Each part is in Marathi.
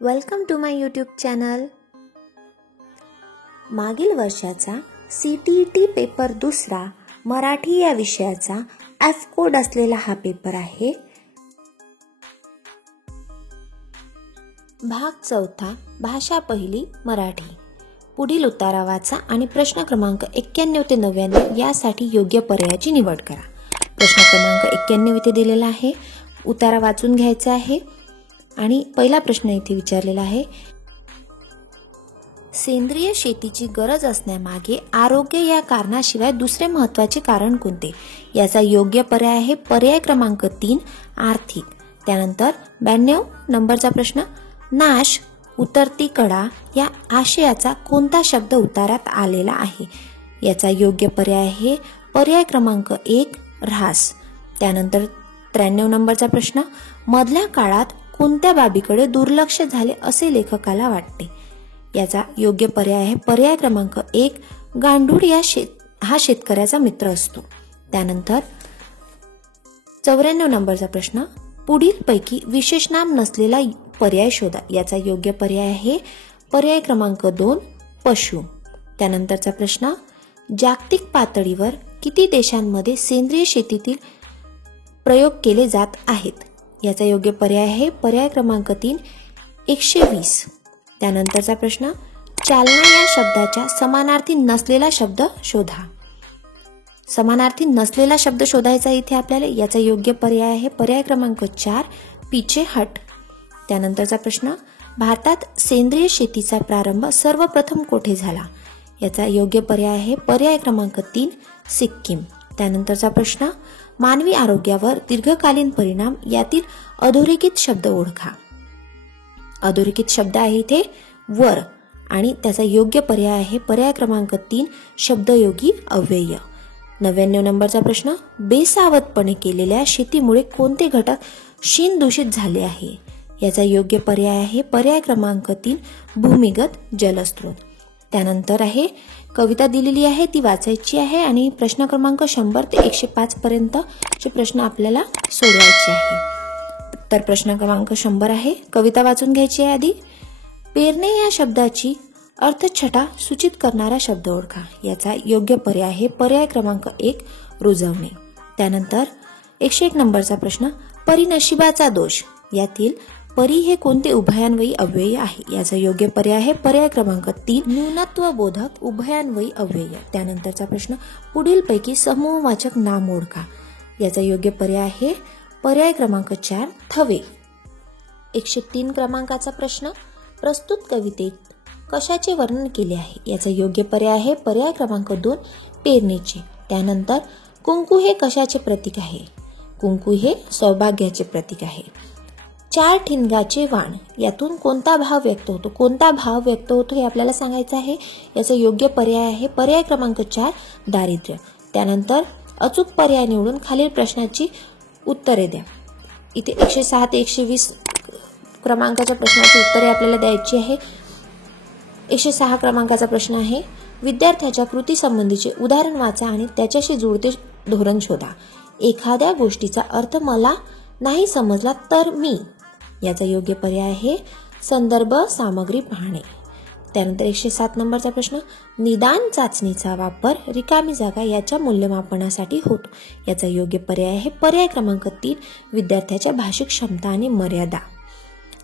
Welcome to my YouTube channel. मागील वर्षाचा CTET पेपर दुसरा मराठी या विषयाचा F कोड असलेला हा पेपर आहे. भाग चौथा, भाषा पहिली मराठी. पुढील उतारा वाचा आणि प्रश्न क्रमांक 91 ते 99 यासाठी योग्य पर्यायाची निवड करा. प्रश्न क्रमांक 91 इथे दिलेला आहे, उतारा वाचून घ्यायचा आहे. आणि पहिला प्रश्न इथे विचारलेला आहे, सेंद्रिय शेतीची गरज असण्यामागे आरोग्य या कारणाशिवाय दुसरे महत्त्वाचे कारण कोणते? याचा योग्य पर्याय आहे पर्याय क्रमांक 3 आर्थिक. त्यानंतर 92 नंबरचा प्रश्न, नाश उतरती कडा या आशयाचा कोणता शब्द उतारात आलेला आहे? याचा योग्य पर्याय आहे पर्याय क्रमांक 1 ऱ्हास. त्यानंतर 93 नंबरचा प्रश्न, मधल्या काळात कोणत्या बाबीकडे दुर्लक्ष झाले असे लेखकाला वाटते? याचा योग्य पर्याय आहे पर्याय क्रमांक 1 गांडूळ हा शेतकऱ्याचा मित्र असतो. त्यानंतर 94 नंबरचा प्रश्न, पुढील पैकी विशेषनाम नसलेला पर्याय शोधा. याचा योग्य पर्याय आहे पर्याय क्रमांक 2 पशु. त्यानंतरचा प्रश्न, जागतिक पातळीवर किती देशांमध्ये सेंद्रिय शेतीतील प्रयोग केले जात आहेत? याचा योग्य पर्याय आहे पर्याय क्रमांक 3 120. त्यानंतरचा प्रश्न, चालना या शब्दाच्या समानार्थी नसलेला शब्द शोधा. समानार्थी नसलेला शब्द शोधायचा इथे आपल्याला. याचा योग्य पर्याय आहे पर्याय क्रमांक 4 पीछे हट. त्यानंतरचा प्रश्न, भारतात सेंद्रिय शेतीचा प्रारंभ सर्वप्रथम कोठे झाला? याचा योग्य पर्याय आहे पर्याय क्रमांक 3 सिक्कीम. त्यानंतरचा प्रश्न, मानवी आरोग्यावर दीर्घकालीन परिणाम यातील अधोरेखित शब्द ओळखा. अधोरेखित शब्द आहे इथे वर आणि त्याचा योग्य पर्याय आहे पर्याय क्रमांक 3 शब्दयोगी अव्यय. 99 नंबरचा प्रश्न, बेसावधपणे केलेल्या शेतीमुळे कोणते घटक शीन दूषित झाले आहे? याचा योग्य पर्याय आहे पर्याय क्रमांक 3 भूमिगत जलस्रोत. त्यानंतर आहे कविता दिलेली आहे, ती वाचायची आहे आणि प्रश्न क्रमांक 100 ते 105 पर्यंतचे प्रश्न आपल्याला सोडवायचे आहे. तर प्रश्न क्रमांक 100 आहे, कविता वाचून घ्यायची आहे आधी. पेरणे या शब्दाची अर्थछटा सूचित करणारा शब्द ओळखा. याचा योग्य पर्याय आहे पर्याय क्रमांक 1 रुजवणे. त्यानंतर 101 नंबरचा प्रश्न, परिनशिबाचा दोष यातील परी हे कोणते उभयान्वयी अव्यय आहे? याचा योग्य पर्याय आहे पर्याय क्रमांक 3 न्यूनत्व बोधक उभयान्वयी अव्यय. त्यानंतरचा प्रश्न, पुढीलपैकी समूहवाचक नाम ओळखा. याचा योग्य पर्याय आहे पर्याय क्रमांक 4 थवे. 103 क्रमांकाचा प्रश्न, प्रस्तुत कवितेत कशाचे वर्णन केले आहे? याचा योग्य पर्याय आहे पर्याय क्रमांक 2 पेरणीचे. त्यानंतर कुंकू हे कशाचे प्रतीक आहे? कुंकू हे सौभाग्याचे प्रतीक आहे. 4 ठिणगाचे वाण यातून कोणता भाव व्यक्त होतो? कोणता भाव व्यक्त होतो हे आपल्याला सांगायचं आहे. याचा योग्य पर्याय आहे पर्याय क्रमांक 4 दारिद्र्य. त्यानंतर अचूक पर्याय निवडून खालील प्रश्नाची उत्तरे द्या. इथे 106 ते 120 क्रमांकाच्या प्रश्नाची उत्तरे आपल्याला द्यायची आहे. 106 क्रमांकाचा प्रश्न आहे, विद्यार्थ्याच्या कृती संबंधीचे उदाहरण वाचा आणि त्याच्याशी जुळते धोरण शोधा. एखाद्या गोष्टीचा अर्थ मला नाही समजला तर मी. याचा योग्य पर्याय आहे संदर्भ सामग्री पाहणे. त्यानंतर 107 नंबरचा प्रश्न, निदान चाचणीचा वापर रिकामी जागा याच्या मूल्यमापनासाठी होतो. याचा योग्य पर्याय आहे पर्याय क्रमांक 3 विद्यार्थ्याच्या भाषिक क्षमता आणि मर्यादा.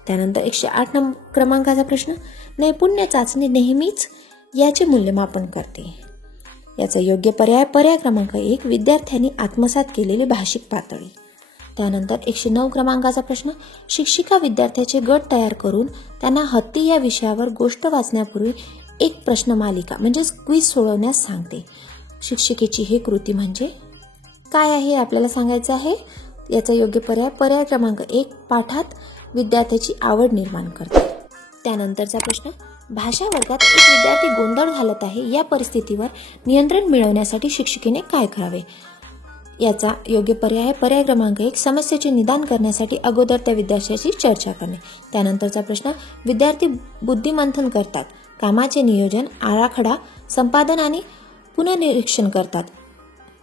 त्यानंतर 108 क्रमांकाचा प्रश्न, नैपुण्य चाचणी नेहमीच याचे मूल्यमापन करते. याचा योग्य पर्याय पर्याय क्रमांक 1 विद्यार्थ्यांनी आत्मसात केलेली भाषिक पातळी. त्यानंतर 109 क्रमांकाचा प्रश्न, शिक्षिका विद्यार्थ्याचे गट तयार करून त्यांना हत्ती या विषयावर गोष्ट वाचण्यापूर्वी एक प्रश्नमालिका म्हणजे क्विज सोडवण्यास सांगते. शिक्षिकेची ही कृती म्हणजे काय आहे आपल्याला सांगायचं आहे. याचा योग्य पर्याय पर्याय क्रमांक 1 पाठात विद्यार्थ्याची आवड निर्माण करते. त्यानंतरचा प्रश्न, भाषा वर्गात एक विद्यार्थी गोंधळ घालत आहे, या परिस्थितीवर नियंत्रण मिळवण्यासाठी शिक्षिकेने काय करावे? याचा योग्य पर्याय आहे पर्याय क्रमांक 1 समस्येचे निदान करण्यासाठी अगोदर त्या विद्यार्थ्याशी चर्चा करणे. त्यानंतरचा प्रश्न, विद्यार्थी बुद्धिमंथन करतात, कामाचे नियोजन, आराखडा, संपादन आणि पुनर्निरीक्षण करतात.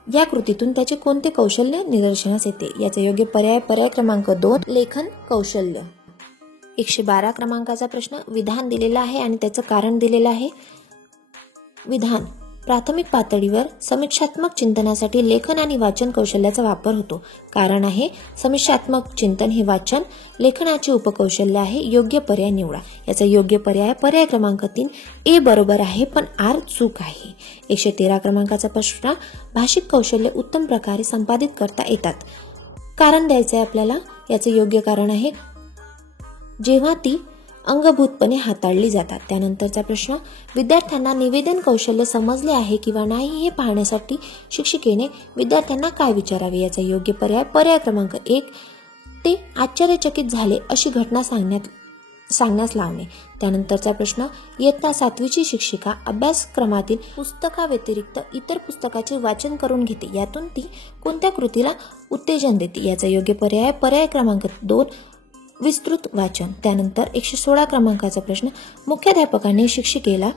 या कृतीतून त्याचे कोणते कौशल्य निदर्शनास येते? याचा योग्य पर्याय पर्याय क्रमांक 2 लेखन कौशल्य. 112 क्रमांकाचा प्रश्न विधान दिलेला आहे आणि त्याचं कारण दिलेलं आहे. विधान: प्राथमिक पातळीवर समीक्षात्मक चिंतनासाठी लेखन आणि वाचन कौशल्याचा वापर होतो. कारण आहे समीक्षात्मक चिंतन हे वाचन लेखनाचे उपकौशल्य आहे. योग्य पर्याय निवडा. याचा योग्य पर्याय पर्याय क्रमांक 3 ए बरोबर आहे पण आर चूक आहे. 113 क्रमांकाचा प्रश्न भाषिक कौशल्य उत्तम प्रकारे संपादित करता येतात. कारण द्यायचं आहे आपल्याला. याचं योग्य कारण आहे जेव्हा ती अंगभूतपणे हाताळली जातात. त्यानंतरचा प्रश्न विद्यार्थ्यांना निवेदन कौशल्य समजले आहे किंवा नाही हे पाहण्यासाठी शिक्षिकेने विद्यार्थ्यांना काय विचारावे. याचा योग्य पर्याय पर्याय क्रमांक 1 ते आश्चर्यचकित झाले अशी घटना सांगण्यास लावणे. त्यानंतरचा प्रश्न इयत्ता 7वीची शिक्षिका अभ्यासक्रमातील पुस्तकाव्यतिरिक्त इतर पुस्तकाचे वाचन करून घेते. यातून ती कोणत्या कृतीला उत्तेजन देते. याचा योग्य पर्याय पर्याय क्रमांक 2 विस्तृत वाचन. त्यानंतर 116 क्रमांकाचा प्रश्न मुख्याध्यापकांनी शिक्षिकेला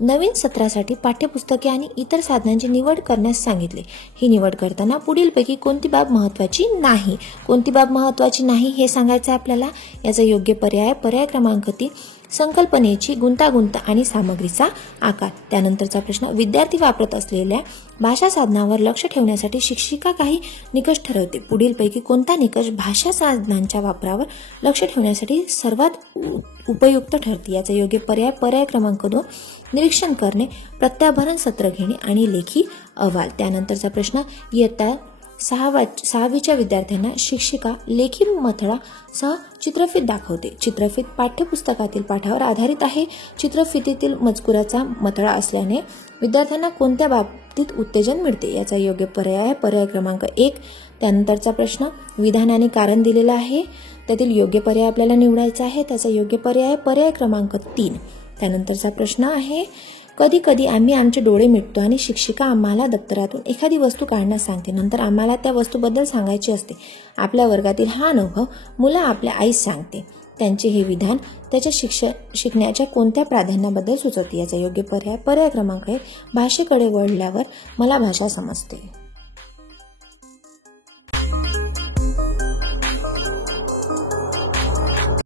नवीन सत्रासाठी पाठ्यपुस्तके आणि इतर साधनांची निवड करण्यास सांगितले. ही निवड करताना पुढीलपैकी कोणती बाब महत्त्वाची नाही. कोणती बाब महत्त्वाची नाही हे सांगायचं आहे आपल्याला. याचा योग्य पर्याय पर्याय क्रमांक 3 संकल्पनेची गुंतागुंत आणि सामग्रीचा आकार. त्यानंतरचा प्रश्न विद्यार्थी वापरत असलेल्या भाषा साधनावर लक्ष ठेवण्यासाठी शिक्षिका काही निकष ठरवते. पुढीलपैकी कोणता निकष भाषा साधनांच्या वापरावर लक्ष ठेवण्यासाठी सर्वात उपयुक्त ठरते. याचा योग्य पर्याय पर्याय क्रमांक 2 निरीक्षण करणे, प्रत्याभरण सत्र घेणे आणि लेखी अहवाल. त्यानंतरचा प्रश्न इयत्ता 6वीच्या विद्यार्थ्यांना शिक्षिका लेखी मथळा सह चित्रफित दाखवते. चित्रफित पाठ्यपुस्तकातील पाठावर आधारित आहे. चित्रफितीतील मजकुराचा मथळा असल्याने विद्यार्थ्यांना कोणत्या बाबतीत उत्तेजन मिळते. याचा योग्य पर्याय पर्याय क्रमांक 1. त्यानंतरचा प्रश्न विधान आणि कारण दिलेला आहे. त्यातील योग्य पर्याय आपल्याला निवडायचा आहे. त्याचा योग्य पर्याय पर्याय क्रमांक 3. त्यानंतरचा प्रश्न आहे कधी कधी आम्ही आमचे डोळे मिटतो आणि शिक्षिका आम्हाला दप्तरातून एखादी वस्तू काढण्यास सांगते. नंतर आम्हाला त्या वस्तूबद्दल सांगायची असते. आपल्या वर्गातील हा अनुभव मुलं आपल्या आईस सांगते. त्यांचे हे विधान त्याच्या शिकण्याच्या कोणत्या प्राधान्याबद्दल सुचवते. याचा योग्य पर्याय पर्याय क्रमांक 1 भाषेकडे वळल्यावर मला भाषा समजते.